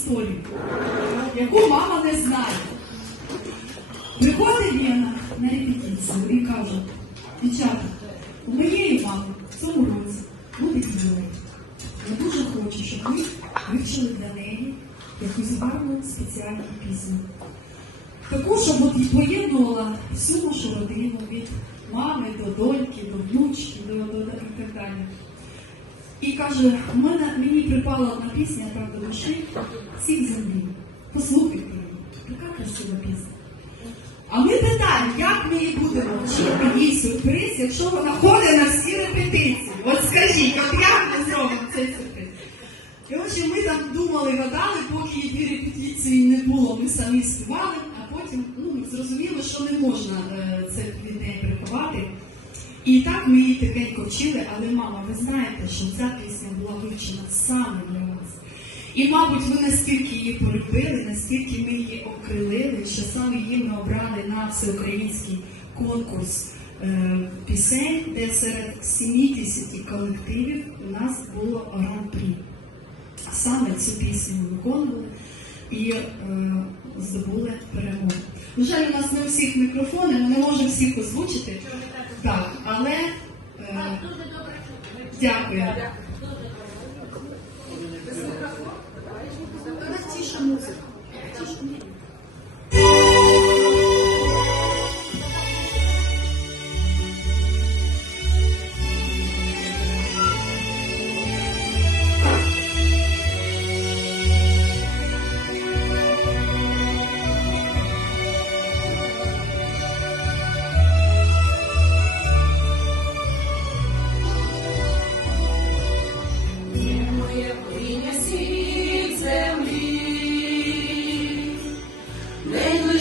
історію, яку мама не знає. Приходить Лена на репетицію і каже, дівчата, у моєї мами в цьому році буде ювілей. Я дуже хочу, щоб ви вивчили для неї якусь гарну спеціальну пісню. Таку, щоб от поєднувала всю нашу родину від мами до доньки, до внучки, до, до, до і так далі. І каже, мене мені припала одна пісня до душі всіх землі. Послухайте її. Така красива пісня. А ми питаємо, як ми її будемо вчити їй сюрприз, якщо вона ходить на всі репетиції. От скажіть, от як ми зробимо цей сюрприз? І отже, ми там думали, гадали, поки її репетиції не було, ми самі співали, а потім ну, ми що не можна е, це. І так ми її тихенько вчили, але мама, ви знаєте, що ця пісня була вивчена саме для вас. І, мабуть, ви настільки її полюбили, настільки ми її окрилили, що саме її ми обрали на всеукраїнський конкурс е, пісень, де серед 70 колективів у нас було гран-прі. Саме цю пісню виконували і е, здобули перемогу. На жаль, у нас не у всіх мікрофони, ми не можемо всіх озвучити. Так, але е, дякую. Є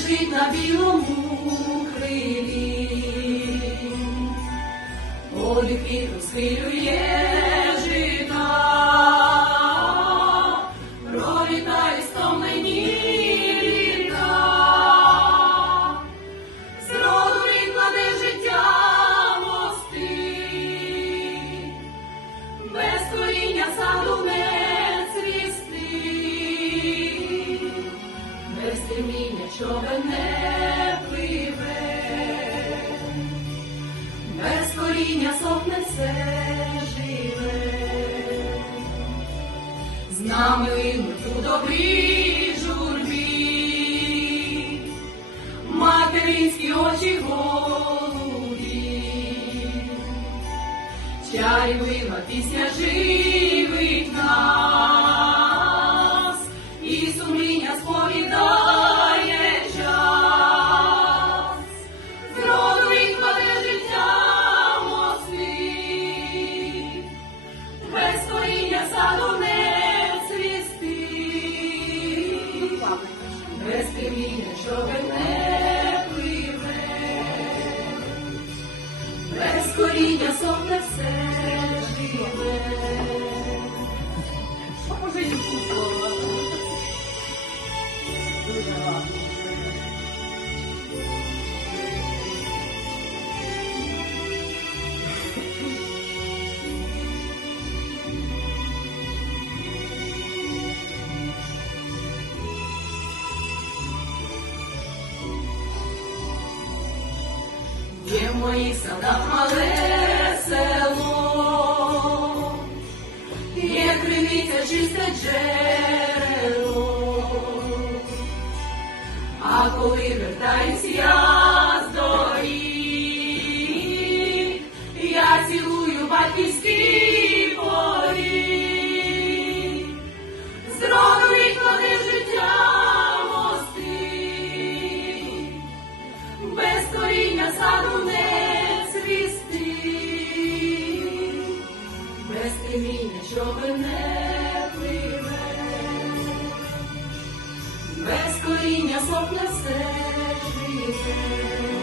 лежить на білому крилі, полі і схилює линуть у добрій журбі, материнські очі голубі. Чарівлива пісня живить нас, моїх садах мале село, є криниця чисте джерело, а коли вертаюсь я Креміння не пливе, без коріння сохне все живе.